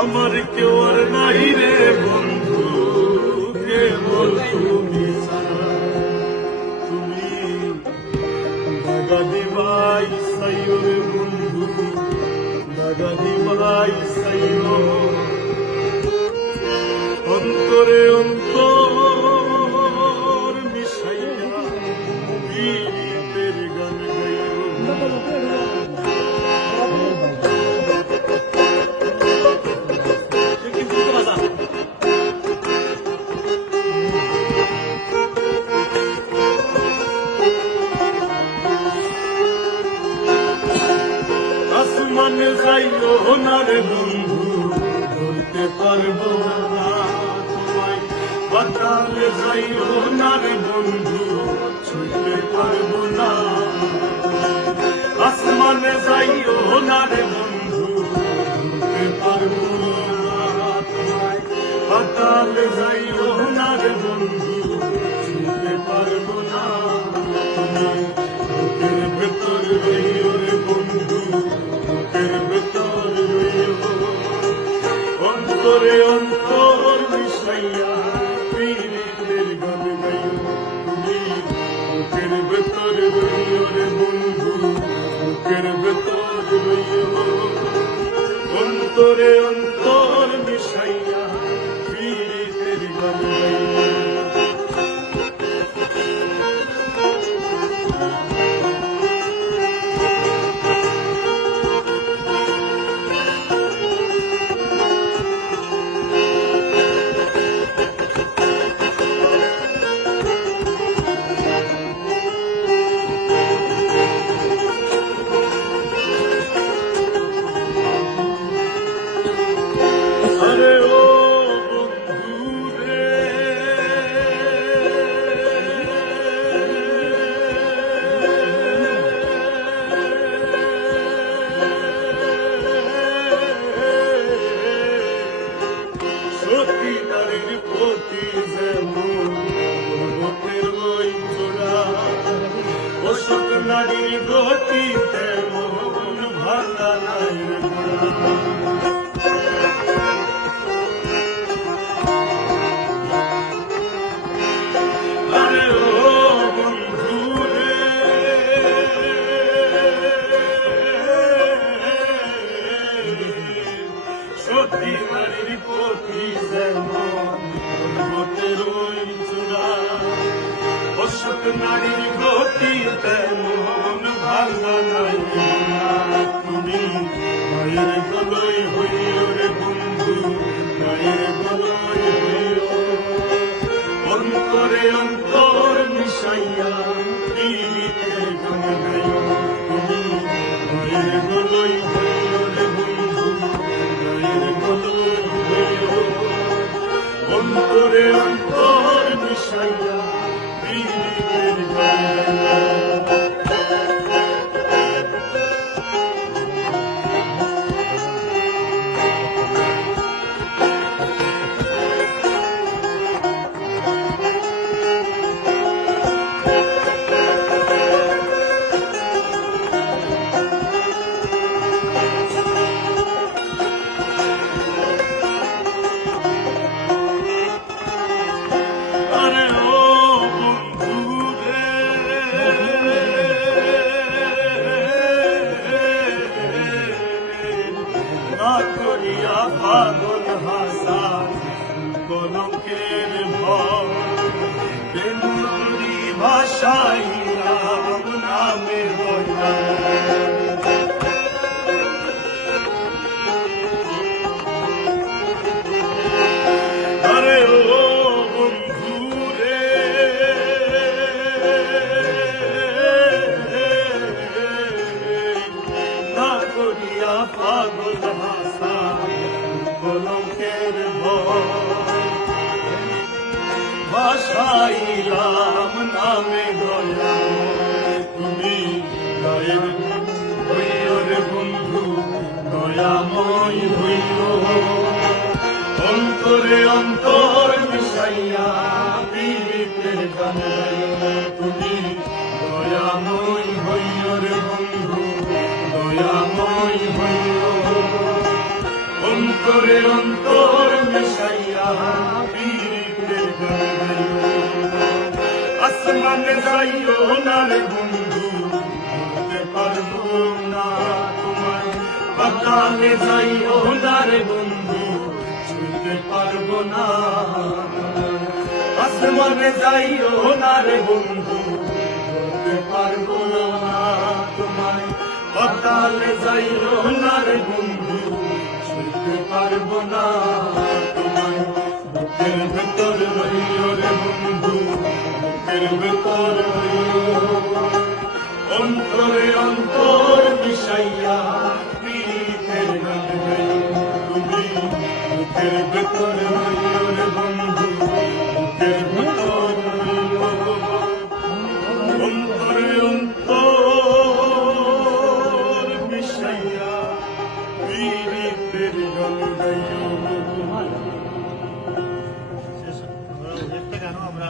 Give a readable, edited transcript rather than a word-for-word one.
আমার কেউ আর নাই রে বন্ধু, কেবল তুমি ছাড়া। তুমি দাগা দিবাই সাইও রে বন্ধু, দাগা দিবাই সাইও। অন্তরে অন্তর মিশাইয়া পীড়িতের গান গাইও। আসমানে যাইও না রে বন্ধু, ধরতে পারবো না তোমায়। পাতালে যাইও না রে বন্ধু, ছুঁতে পারবো না। আসমানে যাইও না রে বন্ধু, ধরতে পারবো না তোমায়। পাতালে যাইও না রে বন্ধু, ছুঁতে পারবো না। তুমি বুকের ভেতর রইও রে বন্ধু, বুকের ভেতর রইও। অন্তরে অন্তর মিশাইয়া পীড়িতের গান গাইও। তুমি বুকের ভেতর রইও রে বন্ধু, বুকের ভেতর রইও। অন্তরে অন্তর মিশাইয়া পীড়িতের গান গাইও। আরে ও বন্ধু রে, সতী নারীর প্রতি যেমন পর্বতের ওই চূড়া, অসৎ নারীর গতি তেমন ভাঙা নাই রে গোড়া। আরে ও বন্ধু রে, সতী নারীর প্রতি যেমন পর্বতের ওই চূড়া, অসৎ নারীর গতি তেমন ভাঙা নাই গোড়া। তুমি মায়ের গলই হইও রে বন্ধু, মায়ের গলই হইও। অন্তরে অন্তর মিশাইয়া পীড়িতের গান গাইও। তুমি মায়ের গলই হইও রে বন্ধু, মায়ের গলই হইও। অন্তরে অন্তর মিশাইয়া পীড়িতের গান গাইও। আরে ও বন্ধু রে, না করিয়া পাগল হাসান কলঙ্কের ভয়, বেনুরি ভাষাই রাম নামে বলা। আরে ও বন্ধু রে, না করিয়া পাগল হাসা কলঙ্কের ভয়, ভাষাইলাম নামে গলা। তুমি দয়ার হইও রে বন্ধু, দয়াময় হইও। অন্তরে অন্তর মিশাইয়া পীড়িতের গান গাইও। তুমি দয়াময় হইও রে বন্ধু, দয়াময় হইও। অন্তরে অন্তর মিশাইয়া পীড়িতের গান গাইও আসমানে যাইও না রে বন্ধু বলতে পারবো না তোমায় পাতালে যাইও না রে বন্ধু ছুঁতে পারবো না আসমানে যাইও না রে বন্ধু বলতে পারবো না তোমায় পাতালে যাইও না রে বন্ধু ছুঁতে পারবো না তোমায় বুকের ভেতর রইও রে বন্ধু বুকের ভেতর রইও অন্তরে অন্তর মিশাইয়া পীড়িতের গান গাইও তুমি বুকের ভেতর রইও রে বন্ধু বুকের ভেতর রইও অন্তরে অন্তর মিশাইয়া পীড়িতের গান গাইও একটা গানও আমরা